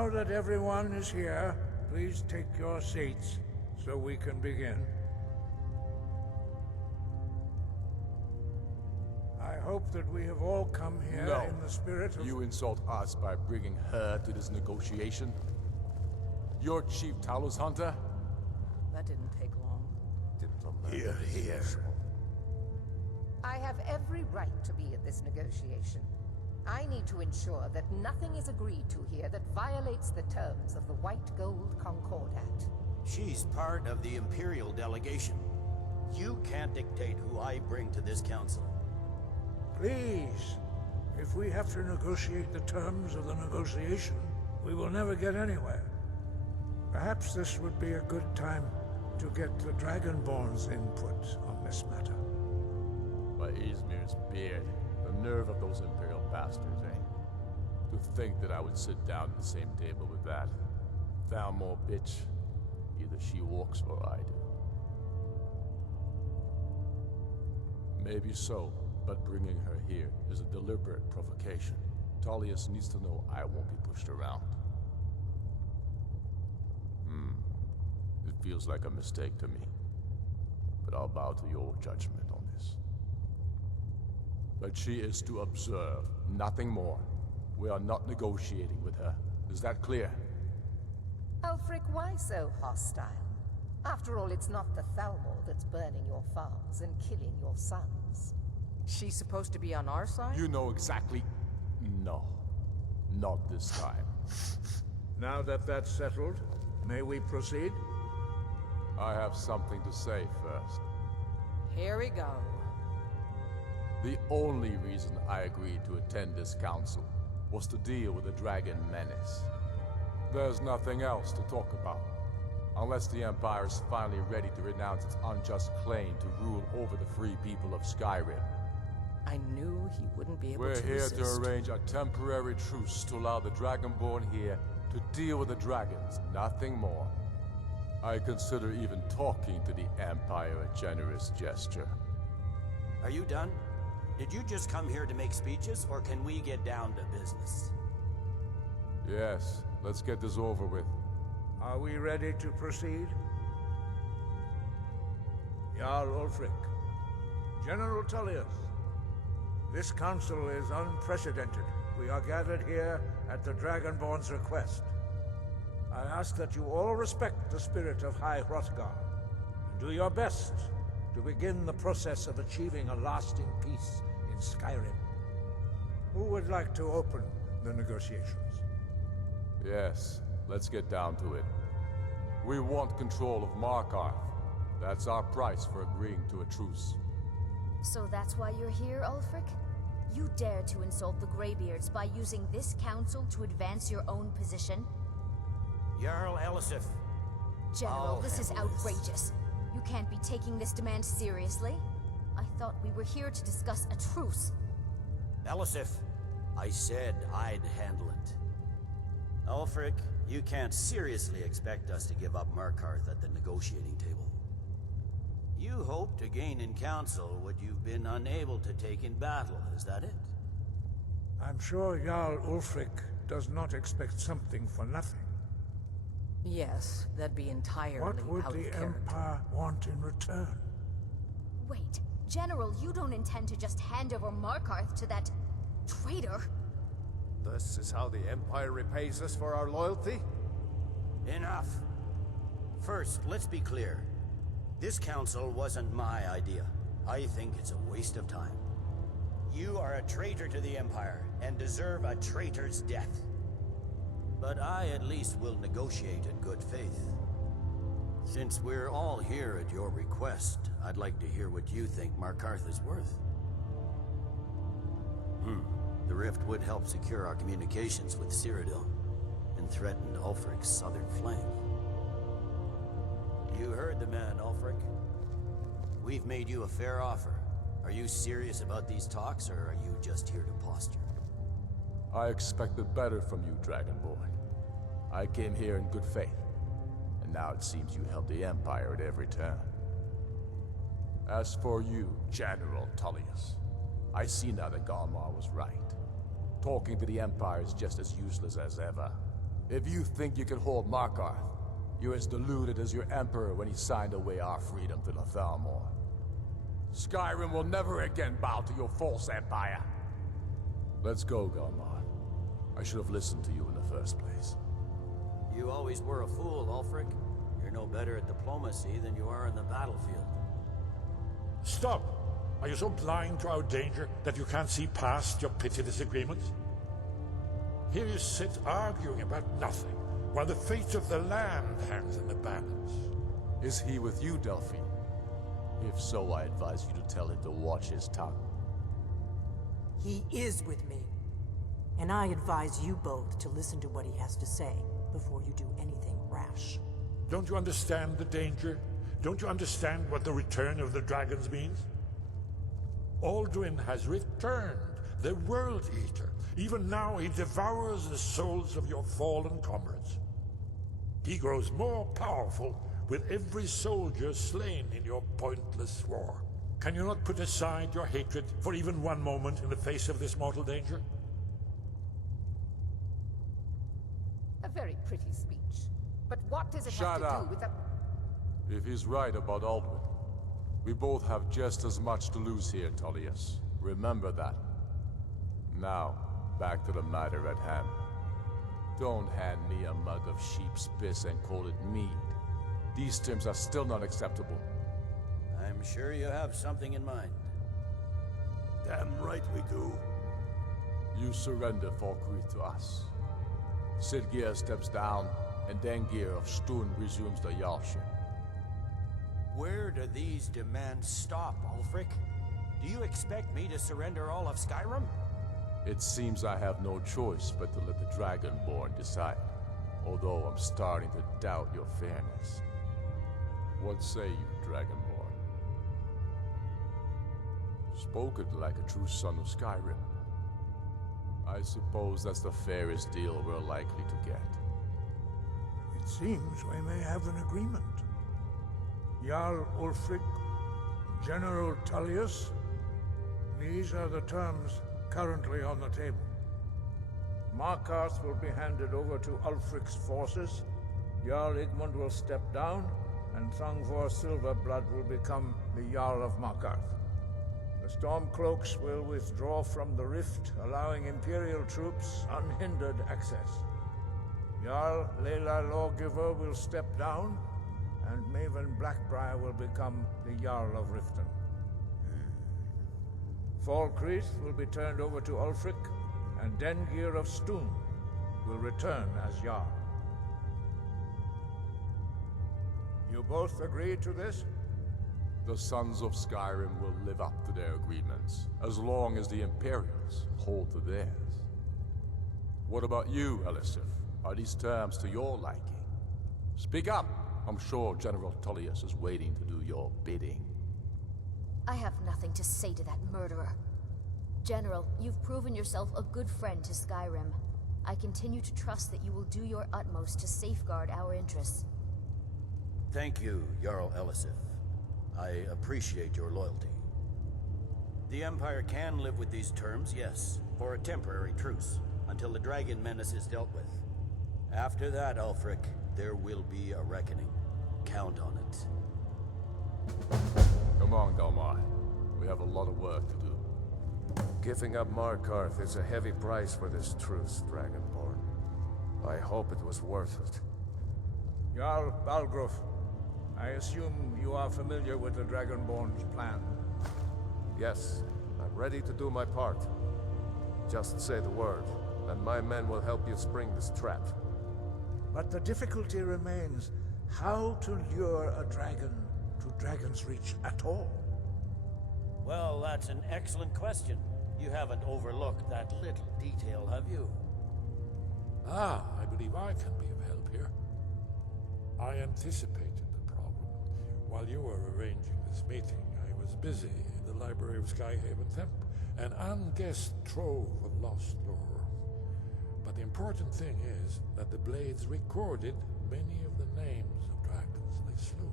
Now that everyone is here, please take your seats so we can begin. I hope that we have all come here in the spirit of... You insult us by bringing her to this negotiation? You're Chief Talos Hunter? That didn't take long. Here, here. I have every right to be at this negotiation. I need to ensure that nothing is agreed to here that violates the terms of the White Gold Concordat. She's part of the Imperial delegation. You can't dictate who I bring to this council. Please, if we have to negotiate the terms of the negotiation, we will never get anywhere. Perhaps this would be a good time to get the Dragonborn's input on this matter. By Izmir's beard, the nerve of those Imperial bastards, eh? To think that I would sit down at the same table with that. Thalmor bitch. Either she walks or I do. Maybe so, but bringing her here is a deliberate provocation. Tullius needs to know I won't be pushed around. It feels like a mistake to me. But I'll bow to your judgment on this. But she is to observe, nothing more. We are not negotiating with her. Is that clear? Ulfric, why so hostile? After all, it's not the Thalmor that's burning your farms and killing your sons. She's supposed to be on our side? You know exactly... No. Not this time. Now that that's settled, may we proceed? I have something to say first. Here we go. The only reason I agreed to attend this council was to deal with the Dragon Menace. There's nothing else to talk about. Unless the Empire is finally ready to renounce its unjust claim to rule over the free people of Skyrim. I knew he wouldn't be able We're to here resist. to arrange a temporary truce to allow the Dragonborn here to deal with the dragons, nothing more. I consider even talking to the Empire a generous gesture. Are you done? Did you just come here to make speeches, or can we get down to business? Yes, let's get this over with. Are we ready to proceed? Jarl Ulfric, General Tullius, this council is unprecedented. We are gathered here at the Dragonborn's request. I ask that you all respect the spirit of High Hrothgar, and do your best to begin the process of achieving a lasting peace in Skyrim. Who would like to open the negotiations? Yes, let's get down to it. We want control of Markarth. That's our price for agreeing to a truce. So that's why you're here, Ulfric? You dare to insult the Greybeards by using this council to advance your own position? Jarl Elisif. General, this is handle this. outrageous. You can't be taking this demand seriously. I thought we were here to discuss a truce. Elisif, I said I'd handle it. Ulfric, you can't seriously expect us to give up Markarth at the negotiating table. You hope to gain in council what you've been unable to take in battle, is that it? I'm sure Jarl Ulfric does not expect something for nothing. Yes, that'd be entirely What would out the of character. Empire want in return? Wait, General, you don't intend to just hand over Markarth to that traitor? This is how the Empire repays us for our loyalty? Enough. First, let's be clear. This council wasn't my idea. I think it's a waste of time. You are a traitor to the Empire, and deserve a traitor's death. But I at least will negotiate in good faith. Since we're all here at your request, I'd like to hear what you think Markarth is worth. The rift would help secure our communications with Cyrodiil, and threaten Ulfric's southern flank. You heard the man, Ulfric. We've made you a fair offer. Are you serious about these talks, or are you just here to posture? I expected better from you, Dragonborn. I came here in good faith, and now it seems you help the Empire at every turn. As for you, General Tullius, I see now that Galmar was right. Talking to the Empire is just as useless as ever. If you think you can hold Markarth, you're as deluded as your Emperor when he signed away our freedom to the Thalmor. Skyrim will never again bow to your false empire. Let's go, Galmar. I should have listened to you in the first place. You always were a fool, Ulfric. You're no better at diplomacy than you are in the battlefield. Stop! Are you so blind to our danger that you can't see past your petty disagreements? Here you sit arguing about nothing, while the fate of the land hangs in the balance. Is he with you, Delphine? If so, I advise you to tell him to watch his tongue. He is with me. And I advise you both to listen to what he has to say before you do anything rash. Don't you understand the danger? Don't you understand what the return of the dragons means? Alduin has returned, the World Eater. Even now he devours the souls of your fallen comrades. He grows more powerful with every soldier slain in your pointless war. Can you not put aside your hatred for even one moment in the face of this mortal danger? A very pretty speech. But what does it have Shut to up. do with the... If he's right about Alduin, we both have just as much to lose here, Tullius. Remember that. Now, back to the matter at hand. Don't hand me a mug of sheep's piss and call it mead. These terms are still not acceptable. I'm sure you have something in mind. Damn right we do. You surrender Falkreath to us. Sidgeir steps down, and Dengir of Stun resumes the Jarlship. Where do these demands stop, Ulfric? Do you expect me to surrender all of Skyrim? It seems I have no choice but to let the Dragonborn decide, although I'm starting to doubt your fairness. What say you, Dragonborn? Spoken like a true son of Skyrim. I suppose that's the fairest deal we're likely to get. It seems we may have an agreement. Jarl Ulfric, General Tullius, these are the terms currently on the table. Markarth will be handed over to Ulfric's forces, Jarl Igmund will step down, and Thangvor Silverblood will become the Jarl of Markarth. The Stormcloaks will withdraw from the rift, allowing Imperial troops unhindered access. Jarl Leila Lawgiver will step down, and Maven Blackbriar will become the Jarl of Riften. Falkreath will be turned over to Ulfric, and Dengir of Stun will return as Jarl. You both agree to this? The Sons of Skyrim will live up to their agreements, as long as the Imperials hold to theirs. What about you, Elisif? Are these terms to your liking? Speak up! I'm sure General Tullius is waiting to do your bidding. I have nothing to say to that murderer. General, you've proven yourself a good friend to Skyrim. I continue to trust that you will do your utmost to safeguard our interests. Thank you, Jarl Elisif. I appreciate your loyalty. The Empire can live with these terms, yes, for a temporary truce, until the dragon menace is dealt with. After that, Ulfric, there will be a reckoning. Count on it. Come on, Galmar. We have a lot of work to do. Giving up Markarth is a heavy price for this truce, Dragonborn. I hope it was worth it. Jarl Balgruf, I assume you are familiar with the Dragonborn's plan. Yes, I'm ready to do my part. Just say the word, and my men will help you spring this trap. But the difficulty remains how to lure a dragon to Dragon's Reach at all. Well, that's an excellent question. You haven't overlooked that little detail, have you? Ah, I believe I can be of help here. I anticipated the problem. While you were arranging this meeting, I was busy in the library of Skyhaven Temp, an unguessed trove of lost lore. But the important thing is that the Blades recorded many of the names of dragons they slew.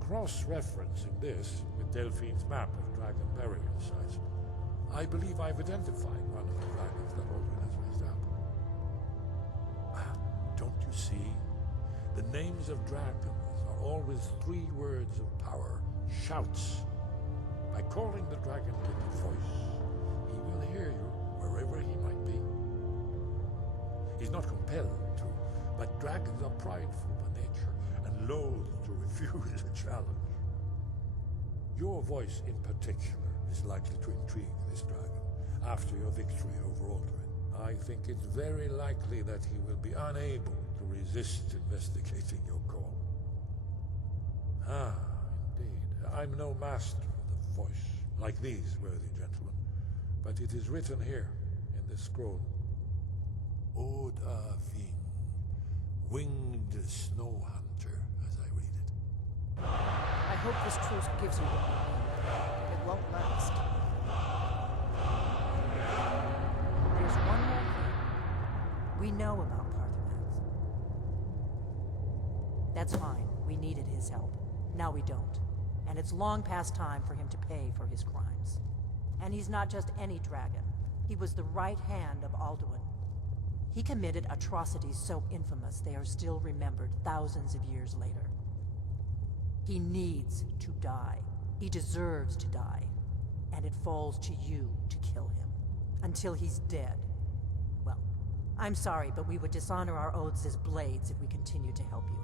Cross-referencing this with Delphine's map of dragon burial sites, I believe I've identified one of the dragons that Alduin has raised up. Don't you see? The names of dragons are always 3 words of power. Shouts. By calling the dragon with a voice, he will hear you wherever he might be. He's not compelled to, but dragons are prideful by nature and loath to refuse a challenge. Your voice in particular is likely to intrigue this dragon after your victory over Alduin. I think it's very likely that he will be unable to resist investigating your call. Ah, indeed. I'm no master of the voice, like these worthy gentlemen, but it is written here in this scroll. Oda Ving, winged snow hunter, as I read it. I hope this truce gives you what you need. It won't last. There's one more thing. We know about Parthenax. That's fine. We needed his help. Now we don't. And it's long past time for him to pay for his crimes. And he's not just any dragon. He was the right hand of Alduin. He committed atrocities so infamous they are still remembered thousands of years later. He needs to die. He deserves to die. And it falls to you to kill him. Until he's dead. Well, I'm sorry, but we would dishonor our oaths as blades if we continue to help you.